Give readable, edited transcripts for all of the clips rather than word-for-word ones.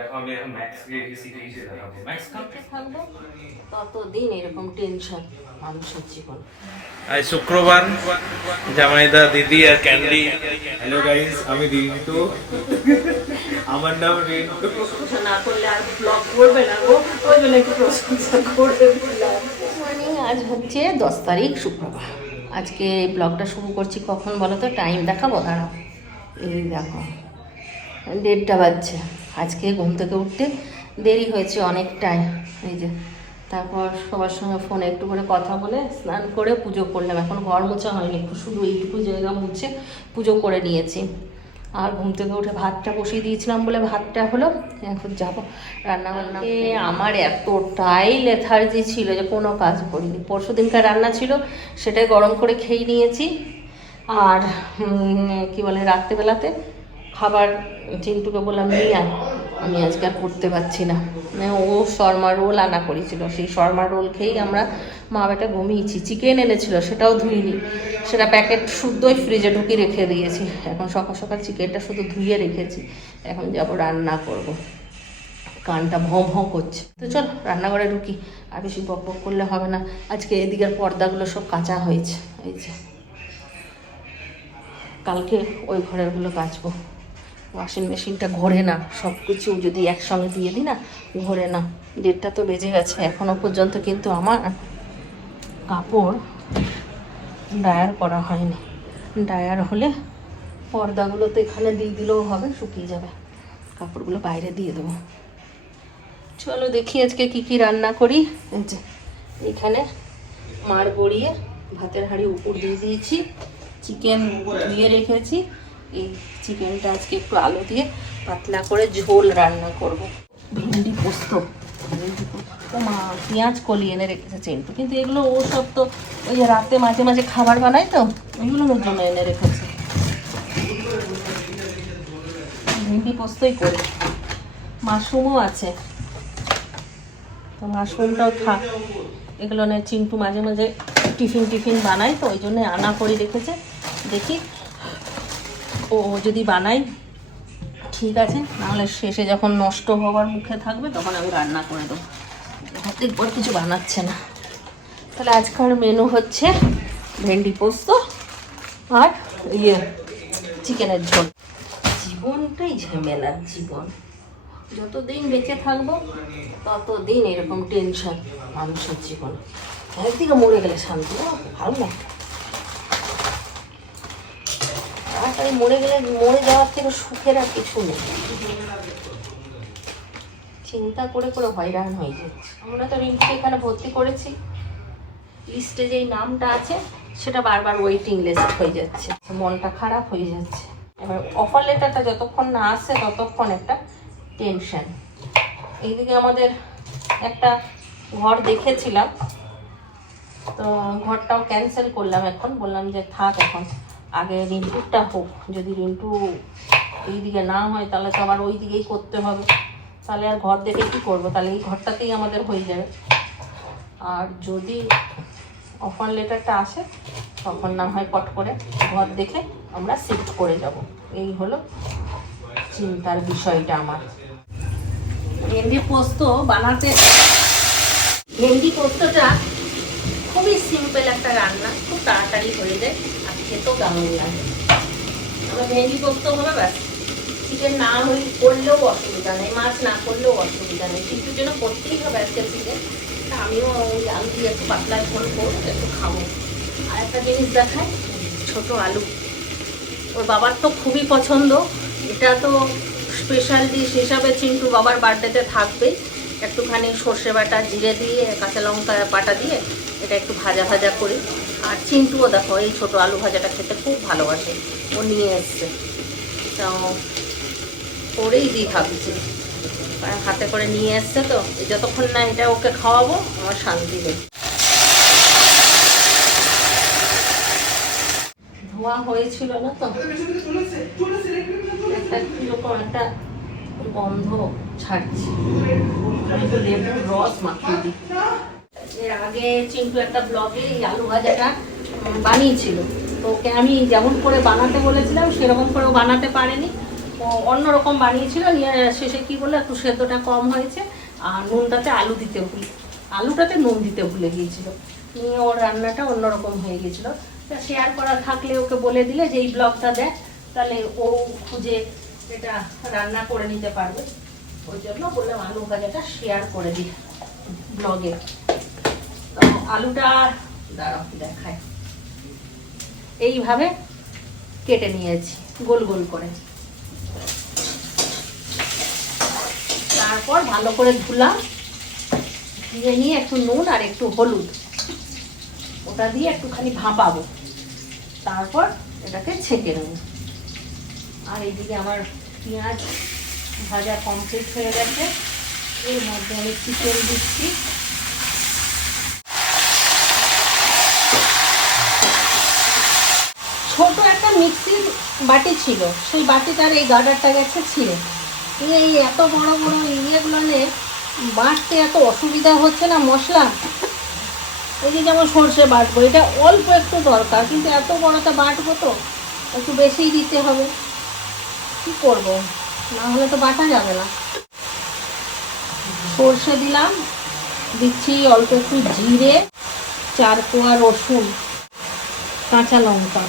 দেখো আমি এখন ম্যাক্সকে শিখিয়েছি দেখাবো। ম্যাক্স থাকবো ততদিন এরকম টেনশন মানুষের জীবন। আজ শুক্রবার, জামাইদা, দিদি আর ক্যান্ডি। হ্যালো গাইস, আমি রিন্টু। আমার নাম রিন্টু। না করলে আর ব্লগ করবে না গো, ওই জন্য একটু প্রশংসা করবে বললাম। মানে আজ হচ্ছে 10 তারিখ শুক্রবার। আজকে ব্লগটা শুরু করছি কখন বলো তো, টাইম দেখাবো, দাঁড়াও। এই দেখো 1:30 বাজছে। আজকে ঘুম থেকে উঠতে দেরি হয়েছে অনেকটাই। এই যে তারপর সবার সঙ্গে ফোনে একটু করে কথা বলে স্নান করে পুজো করলাম। এখন ঘর মোছা হয়নি, শুধু এইটুকু জায়গা মুছে পুজো করে নিয়েছি। আর ঘুম থেকে উঠে ভাতটা বসিয়ে দিয়েছিলাম বলে ভাতটা হলো। এখন যাবো রান্নাবান্না। আমার এতটাই লেথার্জি ছিল যে কোনো কাজ করিনি। পরশু দিনকার রান্না ছিল, সেটাই গরম করে খেয়ে নিয়েছি। আর কি বলে, রাত্রেবেলাতে খাবার চিন্টুকে বললাম নিয়ে আয়, আমি আজকে আর করতে পারছি না। ও শর্মা রোল আনা করেছিল, সেই শর্মা রোল খেয়েই আমরা মা বেটা ঘুমিয়েছি। চিকেন এনেছিল, সেটাও ধুইনি, সেটা প্যাকেট শুদ্ধই ফ্রিজে ঢুকিয়ে রেখে দিয়েছি। এখন সকাল সকাল চিকেনটা শুধু ধুয়ে রেখেছি। এখন যাব রান্না করব। কানটা ভঁ ভঁ করছে। তো চল রান্নাঘরে ঢুকি, আর বেশি বক বক করলে হবে না। আজকে এদিকের পর্দাগুলো সব কাঁচা হয়েছে, এই যে কালকে ওই ঘরেরগুলো কাচবো। ওয়াশিং মেশিনটা ঘোরে না, সব কিছু যদি একসঙ্গে দিয়ে দিই না, ঘোরে না। 1:30 তো বেজে গেছে, এখনও পর্যন্ত কিন্তু আমার কাপড় ড্রায়ার করা হয়নি। ড্রায়ার হলে পর্দাগুলো তো এখানে দিয়ে দিলেও হবে, শুকিয়ে যাবে। কাপড়গুলো বাইরে দিয়ে দেবো। চলো দেখি আজকে কি কি রান্না করি। এই যে এখানে মার গড়িয়ে ভাতের হাঁড়ি উপর দিয়ে দিয়েছি, চিকেন ধুয়ে রেখেছি। এই চিকেনটা আজকে একটু আলু দিয়ে পাতলা করে ঝোল রান্না করব। ভেন্ডি পোস্ত, মা পেঁয়াজ কলি এনে রেখেছে চিন্টু, কিন্তু এগুলো ও সব তো ওই যে রাতে মাঝে মাঝে খাবার বানাই, তো ওইগুলো ওর জন্য এনে রেখেছে। ভেন্ডি পোস্তই করি। মাশরুমও আছে, তো মাশরুমটাও থাক। এগুলো নিয়ে চিন্টু মাঝে মাঝে টিফিন বানাই, তো ওই জন্য আনা করে রেখেছে। দেখি ও যদি বানাই ঠিক আছে, নাহলে শেষে যখন নষ্ট হওয়ার মুখে থাকবে তখন আমি রান্না করে দেবো। হাতের পর কিছু বানাচ্ছে না। তাহলে আজকের মেনু হচ্ছে ভেন্ডি পোস্ত আর চিকেনের ঝোল। জীবনটাই ঝামেলার জীবন। যতদিন বেঁচে থাকবো ততদিন এরকম টেনশন মানুষের জীবন। একদিকে মরে গেলে শান্তি, ভালো না। তাড়াতাড়ি মরে গেলে, মরে যাওয়ার থেকে সুখের আর কিছু নেই। চিন্তা করে করে হয়রান হয়ে যাচ্ছে। আমরা তো রিন্টুকে এখানে ভর্তি করেছি, লিস্টে যেই নামটা আছে সেটা বারবার ওয়েটিং লিস্ট হয়ে যাচ্ছে, মনটা খারাপ হয়ে যাচ্ছে। এবার অফার লেটারটা যতক্ষণ না আসছে ততক্ষণ একটা টেনশন। এইদিকে আমাদের একটা ঘর দেখেছিলাম, তো ঘরটাও ক্যান্সেল করলাম। এখন বললাম যে থাক, এখন আগে রিন্টুরটা হোক। যদি রিন্টু এইদিকে না হয় তাহলে তো আবার ওই দিকেই করতে হবে, তাহলে আর ঘর দেখে কী করবো, তাহলে এই ঘরটাতেই আমাদের হয়ে যাবে। আর যদি অফার লেটারটা আসে তখন না হয় পট করে ঘর দেখে আমরা শিফট করে যাব। এই হলো চিন্তার বিষয়টা আমার। ভেন্ডি পোস্ত বানাতে, ভেন্ডি পোস্তটা খুবই সিম্পল একটা রান্না, খুব তাড়াতাড়ি হয়ে যায় আর খেতেও দারুণ লাগে। আমরা ভেন্ডি পোস্ত হবে ব্যাস, চিকেন না করলেও অসুবিধা নেই, মাছ না করলেও অসুবিধা নেই, কিন্তু যেন করতেই হবে আজকে চিকেন। আমিও ওই আলু দিয়ে একটু পাতলা ঝোল করবো, একটু খাবো। আর একটা জিনিস দেখায়, ছোট আলু ওর বাবার তো খুবই পছন্দ। এটা তো স্পেশাল ডিশ হিসাবে চিন্টু বাবার বার্থডেতে থাকবেই। একটুখানি সর্ষে বাটা, জিরে দিয়ে, কাঁচা লঙ্কা বাটা দিয়ে এটা একটু ভাজা ভাজা করি। আর চিন্টুও দেখো এই ছোটো আলু ভাজাটা খেতে খুব ভালোবাসে, ও নিয়ে এসছে, তো করেই দিই ভাবছি। হাতে করে নিয়ে এসছে, তো যতক্ষণ না এটা ওকে খাওয়াবো আমার শান্তি নেই। ধোয়া হয়েছিল না তো, একটা কিরকম একটা গন্ধ ছাড়ছে। একটু লেবুর রস মাখিয়ে দিই। এর আগে চিন্টু একটা ব্লগে এই আলু ভাজাটা বানিয়েছিল, তো ওকে আমি যেমন করে বানাতে বলেছিলাম সেরকম করেও বানাতে পারেনি। অন্যরকম বানিয়েছিল, নিয়ে শেষে কি বললো একটু সেদ্ধটা কম হয়েছে আর নুনটাতে আলুটাতে নুন দিতে ভুলে গিয়েছিল, নিয়ে ওর রান্নাটা অন্যরকম হয়ে গিয়েছিল। তা শেয়ার করা থাকলে ওকে বলে দিলে যে এই ব্লগটা দেখ, তাহলে ও খুঁজে এটা রান্না করে নিতে পারবে। ওই জন্য বললাম আলু ভাজাটা শেয়ার করে দিই ব্লগে। তো আলুটা দাঁড়াও দেখায়, এইভাবে কেটে নিয়েছি গোল গোল করে, তারপর ভালো করে ধুলাম, ধুয়ে নিয়ে একটু নুন আর একটু হলুদ ওটা দিয়ে একটুখানি ভাপাবো, তারপর এটাকে ছেঁকে নেব। আর এইদিকে আমার পেঁয়াজ ভাজা কমপ্লিট হয়ে গেছে, এর মধ্যে আমি চিকেন দিচ্ছি। ছোট একটা মিক্সির বাটি ছিল, সেই বাটিটার এই গার্ডারটা গেছে ছিঁড়ে, এই এত বড় বড় ইয়েগুলো নিয়ে বাটতে এত অসুবিধা হচ্ছে না মশলা। এই যে যেমন সর্ষে বাটবো, এটা অল্প একটু দরকার, কিন্তু এত বড়টা বাটবো তো একটু বেশিই দিতে হবে, কি করব, না হলে তো বাটা যাবে না। সর্ষে দিলাম, দিচ্ছি অল্প একটু জিরে, 4 কোয়া রসুন, কাঁচা লঙ্কা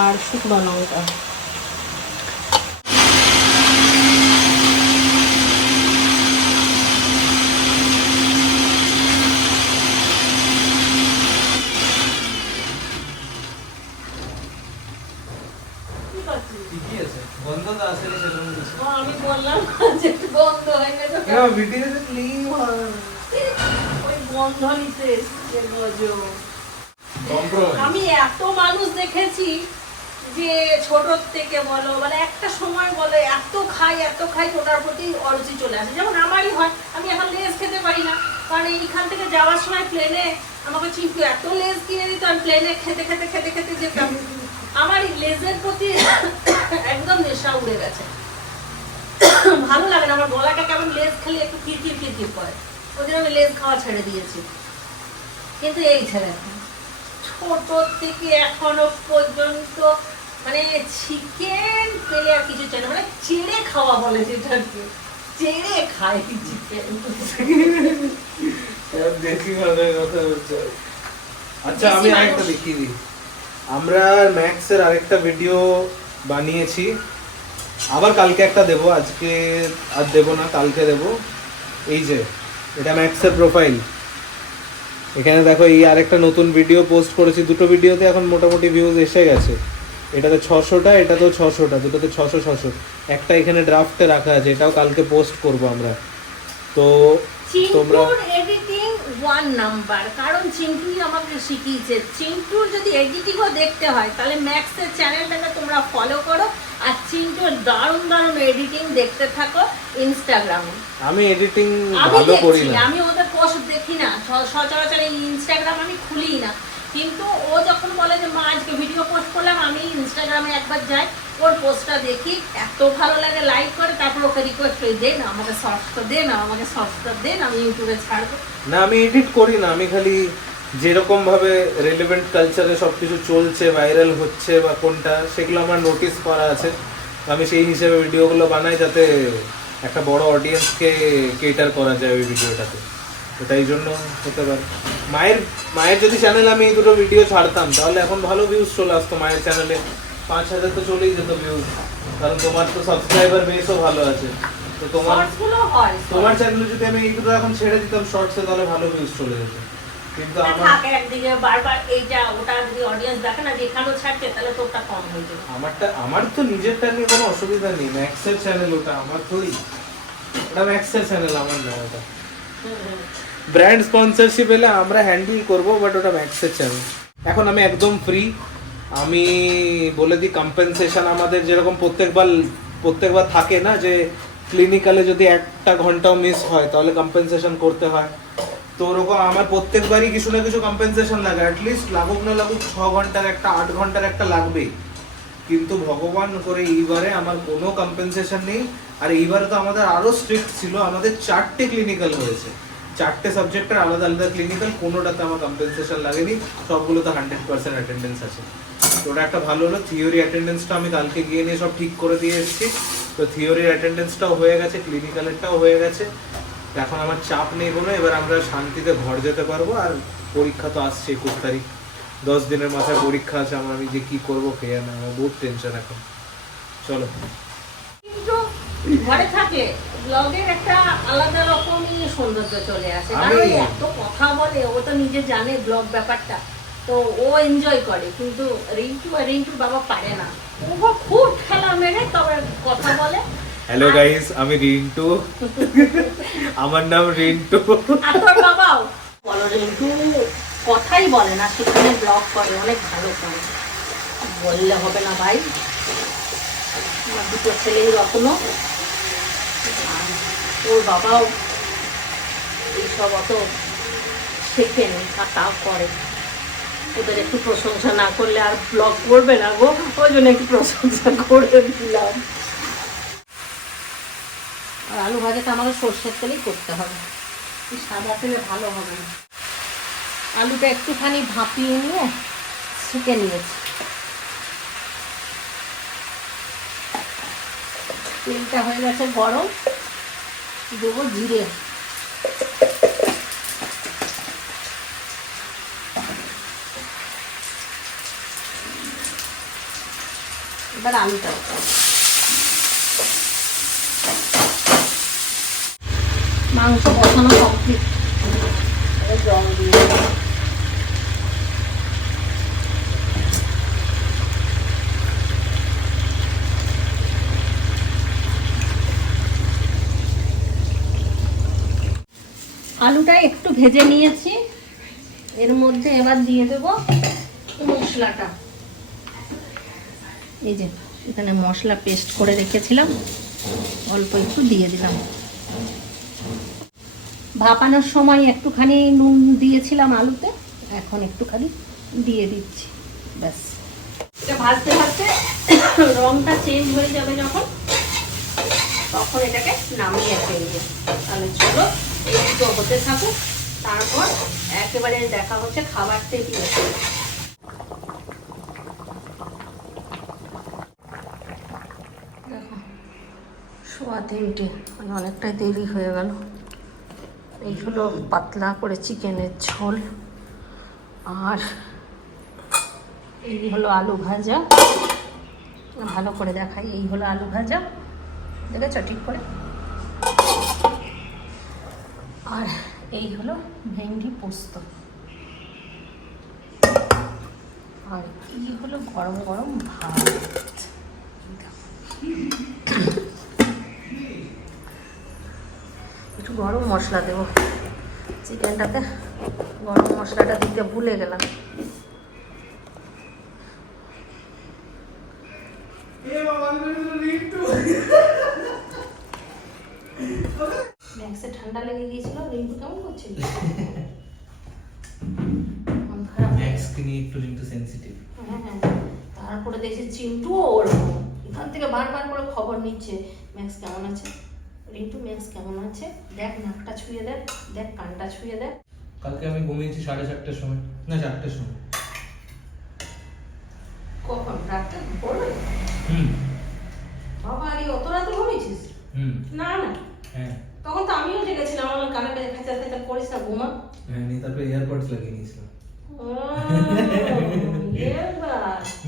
আর শুকনো লঙ্কা। আমি বললাম যে গন্ধ হয়ে গেছে, ওই গন্ধ নিতে এসছে গজো। আমি এত মানুষ দেখেছি যে ছোটর থেকে বলো মানে একটা সময় বলে এত খাই ওটার প্রতি অরুচি চলে আসে, যেমন আমারই হয়। আমি এখন লেজ খেতে পারি না, কারণ এইখান থেকে যাওয়ার সময় প্লেনে আমাকে চিপু এত লেজ কিনে দিত, আমি প্লেনে খেতে যেতাম। আমার এই লেজের প্রতি একদম নেশা উড়ে গেছে, ভালো লাগে না, আমার গলাটা কেমন লেজ খেলে একটু কিরকির করে, ওই জন্য আমি লেজ খাওয়া ছেড়ে দিয়েছি। কিন্তু এই ছেলে ছোট থেকে এখনো পর্যন্ত মানে চিকেন পেলে আর কিছু চাই না, মানে চেড়ে খাওয়া বলে যেটাকে, চেড়ে খাই চিকেন। আচ্ছা আমি আরেকটা দেখিয়ে দিই, আমরা ম্যাক্সের আরেকটা ভিডিও বানিয়েছি, আবার কালকে একটা দেবো, আজকে আর দেবো না, কালকে দেবো। এই যে এটা ম্যাক্সের প্রোফাইল, এখানে দেখো এই আরেকটা নতুন ভিডিও পোস্ট করেছি, দুটো ভিডিওতে এখন মোটামুটি ভিউজ এসে গেছে। এটাতে 600টা, এটাতেও 600টা, দুটোতে 600। একটা এখানে ড্রাফটে রাখা আছে, এটাও কালকে পোস্ট করব আমরা। তো তোমরা এডিটিং 1 নাম্বার, কারণ চিন্টুই আমাকে শিখিয়েছে। চিন্টুর যদি এডিটিংও দেখতে হয় তাহলে ম্যাক্সের চ্যানেলটাকে তোমরা ফলো করো, আর চিন্টুর দারুণ এডিটিং দেখতে থাকো ইনস্টাগ্রামে। আমি এডিটিং ভালো করি না, আমি ওদের পোস্ট দেখি না সচরাচর, ইনস্টাগ্রাম আমি খুলি না, কিন্তু ও যখন বলে যে মা আজকে ভিডিও পোস্ট করলাম, আমি ইনস্টাগ্রামে একবার যাই, ওর পোস্টটা দেখি, এত ভালো লাগে, লাইক করে, তারপর ওকে রিকোয়েস্ট করে দে না আমাকে শর্টসটা দে না, আমি ইউটিউবে ছাড়বো না। আমি এডিট করি না, আমি খালি যেরকম ভাবে রিলেভেন্ট কালচারে সবকিছু চলছে, ভাইরাল হচ্ছে বা কোনটা, সেগুলো আমার নোটিস করা আছে, আমি সেই হিসেবে ভিডিওগুলো বানাই, যাতে একটা বড় অডিয়েন্সকে কেটার করা যায় ওই ভিডিওটাতে। তো তাই জন্য হতে পারে মায়ের যদি চ্যানেল আমি এই দুটো ভিডিও ছাড়তাম, তাহলে এখন ভালো ভিউজ চলে আসতো মায়ের চ্যানেলে, 5000 তো চলেই যেত ভিউজ, কারণ তোমার তো সাবস্ক্রাইবার বেসও ভালো আছে। তো তোমার চ্যানেলে যদি আমি এই দুটো এখন ছেড়ে দিতাম শর্টসে, তাহলে ভালো ভিউজ চলে যেত। কিন্তু একদিকে বারবার এইটা ওটা যদি অডিয়েন্স দেখে না, যেখানেও ছাড়ছে, তাহলে তো ওটা কম হয়ে যাবে। আমার তো নিজেরটা নিয়ে কোনো অসুবিধা নেই, ম্যাক্সের চ্যানেল ওটা আমার, থোড়ি ওটা ম্যাক্সের চ্যানেল, আমার না ওটা। ব্র্যান্ড স্পন্সরশিপ এলে আমরা হ্যান্ডেল করবো, বাট ওটা ম্যাক্সের চ্যানেল। এখন আমি একদম ফ্রি, আমি বলে দিই কম্পেনসেশন আমাদের যেরকম প্রত্যেকবার থাকে না, যে ক্লিনিক্যালে যদি 1 ঘন্টাও মিস হয় তাহলে কম্পেনসেশন করতে হয়, তো ওরকম আমার প্রত্যেকবারই কিছু না কিছু কম্পেনসেশন লাগে, অ্যাটলিস্ট লাগুক না লাগুক 6 ঘন্টার একটা, 8 ঘন্টার একটা লাগবেই। কিন্তু ভগবান করে এইবারে আমার কোনো কম্পেনসেশন নেই। আর এইবারে তো আমাদের আরো স্ট্রিক্ট ছিল, আমাদের 4টে ক্লিনিক্যাল হয়েছে, 4টে সাবজেক্টের আলাদা আলাদা ক্লিনিক্যাল, কোনোটাতে আমার কম্পেনসেশন লাগেনি, সবগুলোতে 100% অ্যাটেন্ডেন্স আছে। তো ওটা একটা ভালো হলো। থিওরি অ্যাটেন্ডেন্সটা আমি কালকে গিয়ে নিয়ে সব ঠিক করে দিয়ে এসেছি। তো থিওরির অ্যাটেন্ডেন্সটাও হয়ে গেছে, ক্লিনিক্যালেরটাও হয়ে গেছে। এখন আমার চাপ নেই কোনো, এবার আমরা শান্তিতে ঘর যেতে পারবো। আর পরীক্ষা তো আসছে 21 তারিখ, 10 দিনের মাথায় পরীক্ষা আছে আমার। আমি যে কি করবো কে জানে, আমার বহুত টেনশন এখন। চলো। কিন্তু ঘরে থাকলে ব্লগের একটা আলাদা রকমই সৌন্দর্য চলে আসে, কারণ ওই এত কথা বলে, ও তো নিজে জানে ব্লগ ব্যাপারটা, তো ও এনজয় করে। কিন্তু রিন্টুর বাবা পারে না, ও খুব খেলা মেরে তবে কথা বলে। হ্যালো গাইস, আমি রিন্টু। আমার নাম রিন্টু। আর তোর বাবাও বলো, রিন্টু কথাই বলে না, সেখানে ব্লগ করে, অনেক ভালো করে। বললে হবে না ভাই, আমার দুটো ছেলেই রত্ন। ওর বাবাও এইসব অত শেখেনি, আর তাও করে। ওদের একটু প্রশংসা না করলে আর ব্লগ করবে না গো, ওই জন্য একটু প্রশংসা করে দিলাম। আর আলু ভাজাটা আমাকে সর্ষের তেলেই করতে হবে, সাদা তেলে ভালো হবে না। আলুটা একটুখানি ভাপিয়ে নিয়ে ছেঁকে নিয়েছি। তেলটা হয়ে গেছে গরম, দেবো জিরে। এবার আলুটা মাংস বসানো কমপ্লিট, জল দিয়ে আলুটা একটু ভেজে নিয়েছি। এর মধ্যে এবার দিয়ে দেব মশলাটা। এই যে এখানে মশলা পেস্ট করে রেখেছিলাম, অল্প একটু দিয়ে দিলাম। ভাপানোর সময় একটুখানি নুন দিয়েছিলাম আলুতে, এখন একটুখানি দিয়ে দিচ্ছি, ব্যাস। এটা ভাজতে ভাজতে রংটা চেঞ্জ হয়ে যাবে যখন, তখন এটাকে নামিয়ে ফেলবো। তাহলে চলো একটু হতে থাকুক, তারপর একেবারে দেখা হচ্ছে খাবার টেবিলে। দেখো 3:15, মানে অনেকটাই দেরি হয়ে গেল। এই হলো পাতলা করে চিকেনের ঝোল, আর এই হলো আলু ভাজা। ভালো করে দেখাই, এই হলো আলু ভাজা, দেখেছ ঠিক করে। আর এই হলো ভেন্ডি পোস্ত, আর এই হলো গরম গরম ভাত। একটু গরম মশলা দেবো চিকেনটাতে, গরম মশলাটা দিতে ভুলে গেলাম। ম্যাক্সে ঠান্ডা লেগে গিয়েছিল, রিন্টু কেমন করছিল? ম্যাক্সকে নিয়ে একটু রিন্টু সেনসিটিভ। হ্যাঁ, তারপরে দেখছি চিন্টুও ওরকম, এখান থেকে বারবার করে খবর নিচ্ছে ম্যাক্স কেমন আছে, রিন্টু ম্যাক্স কেমন আছে, দেখ নাকটা ছুঁয়ে দেখ, দেখ কানটা ছুঁয়ে দেখ। কালকে আমি ঘুমিয়েছি 4:30টার সময়, না 4টার সময়। কখন? রাতটা পড়বে? বাবা, আরে অত রাতে ঘুমিয়েছিস? না না, হ্যাঁ তখন তো আমিও জেগেছিলাম, আমার কানে কাছে খাঁচা খাঁচা করিস না, ঘুমা। হ্যাঁ, নিয়ে তারপরে এয়ারপডস লাগিয়ে নিয়েছিলাম।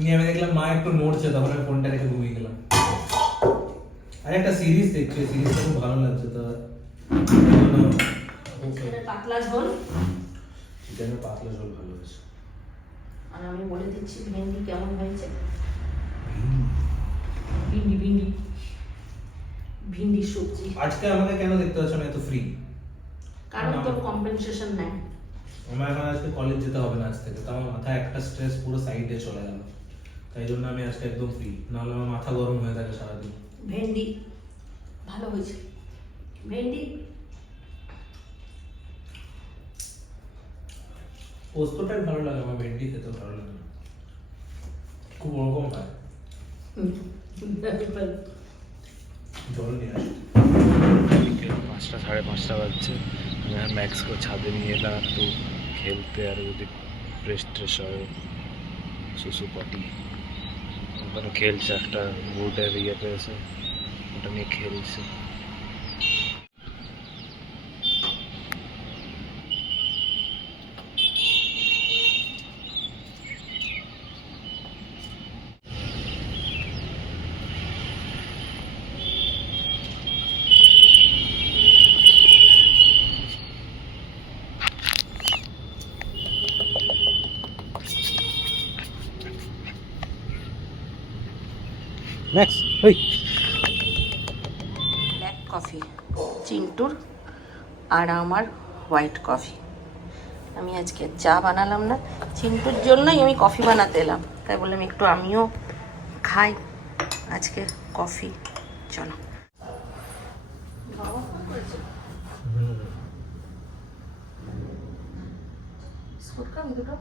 নিয়ে আমি দেখলাম মা একটু নড়ছে, তখন আমি ফোনটা রেখে ঘুমিয়ে গেলাম। আর একটা সিরিজ দেখছি, সিরিজটা খুব ভালো লাগছে, তো পাতলা ঝোল, চিকেনের পাতলা ঝোল ভালো হয়েছে। আর আমি বলে দিচ্ছি ভেন্ডি কেমন হয়েছে। ভিন্ডি ভিন্ডি ভিন্ডি সবজি। আজকে আমাকে কেন দেখতে পাচ্ছ না এত ফ্রি? কারণ তোর কম্পেনসেশন নাই। আমার এখন আজকে কলেজ যেতে হবে না আজ থেকে, তো আমার মাথায় একটা স্ট্রেস পুরো সাইডে চলে গেল, তাই জন্য আমি আজকে একদম ফ্রি, নাহলে আমার মাথা গরম হয়ে থাকে সারাদিন। ভেন্ডি ভালো হয়েছে, ভেন্ডি পোস্তটাই ভালো লাগে আমার, ভেন্ডি খেতে ভালো লাগে না, খুব ওরকম হয়। জল নিয়ে আসি। 5টা 5:30 বাজছে। আমি আর ম্যাক্সকে ছাদে নিয়ে এলাম একটু খেলতে, আর যদি ফ্রেশ ট্রেশ হয়, সুসু পটি ওখানে খেলছে একটা বোর্ডের ইয়েতে এসে ওটা নিয়ে খেলছে। ম্যাক্স ওই ব্ল্যাক কফি চিন্টুর আর আমার হোয়াইট কফি। আমি আজকে চা বানালাম না, চিন্টুর জন্যই আমি কফি বানাতে এলাম, তাই বললাম একটু আমিও খাই আজকে কফি। চলো বিস্কুট খাবি দুটো,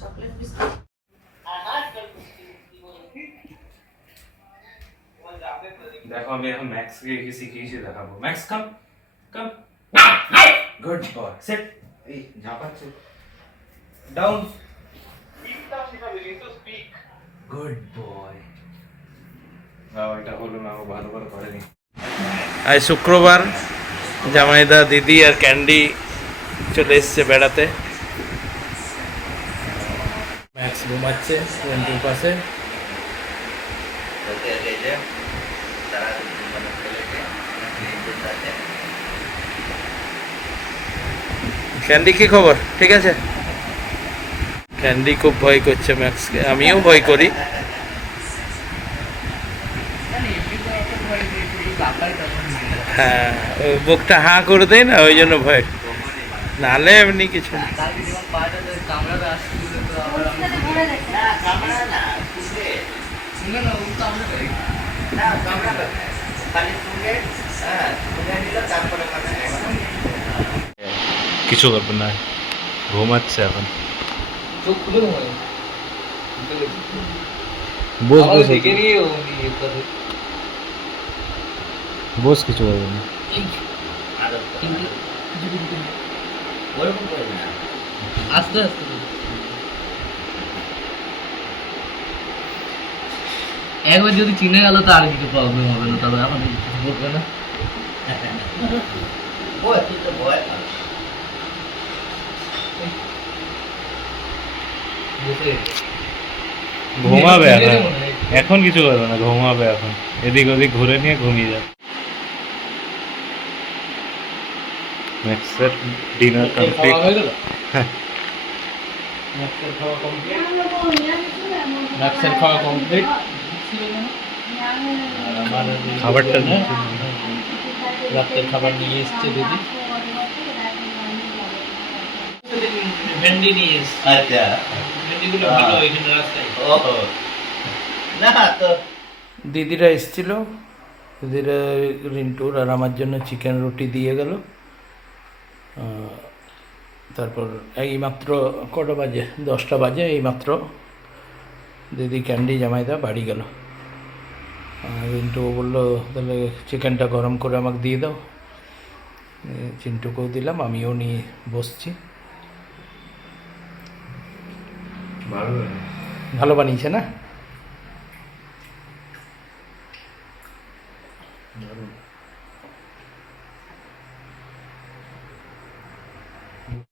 চকলেট বিস্কুট। দেখো আমি এখন ম্যাক্সকে কি শিখিয়েছি দেখাবো। ম্যাক্স কাম কাম গুড বয় সেট এই ঝাপাচ্ছে ডাউন গুড বয়। এটা হলো না, ও ভালো করে করেনি। আজ শুক্রবার, জামাইদা দিদি আর ক্যান্ডি চলে এসছে বেড়াতে। ম্যাক্স ঘুমাচ্ছে রেন্টুর পাশে। ক্যান্ডি কি খবর? ঠিক আছে? ক্যান্ডি খুব ভয় করছে ম্যাক্সকে, আমিও ভয় করি। হ্যাঁ, ও বুকটা হাঁ করে দেয় না, ওই জন্য ভয়, নাহলে এমনি কিছু না। কিছু করবে না, ঘুমাচ্ছে এখন। চোখ খুলে ঘুমায়। বস বস দেখে নিয়ে বস, কিছু করবে না। আস্তে আস্তে একবার যদি চিনে গেল তো আর কিছু প্রবলেম হবে না, তবে আমার কিছু বলবে না। ঘুমাবে এখন, এখন কিছু করবে না, ঘুমাবে এখন। এদিক ওদিক ঘুরে নিয়ে ঘুমিয়ে যাবে। ম্যাক্সের ডিনার কমপ্লিট। ম্যাক্সের খাওয়া কমপ্লিট। খাবারটা রাতের খাবার নিয়ে এসছে দিদি। ভেন্ডি নিয়ে এসছে। আচ্ছা, ভেন্ডিগুলো ভালো এখানে রাস্তায়। ওহো, না তো দিদিরা এসছিল, দিদিরা রিন্টুর আর আমার জন্য চিকেন রুটি দিয়ে গেল। তারপর এইমাত্র কটা বাজে, 10টা বাজে, এইমাত্র দিদি ক্যান্ডি জামাইদা বাড়ি গেল। রিন্টু বললো তাহলে চিকেনটা গরম করে আমাকে দিয়ে দাও। চিন্টুকেও দিলাম, আমিও নিয়ে বসছি। ভালো বানিয়েছে না?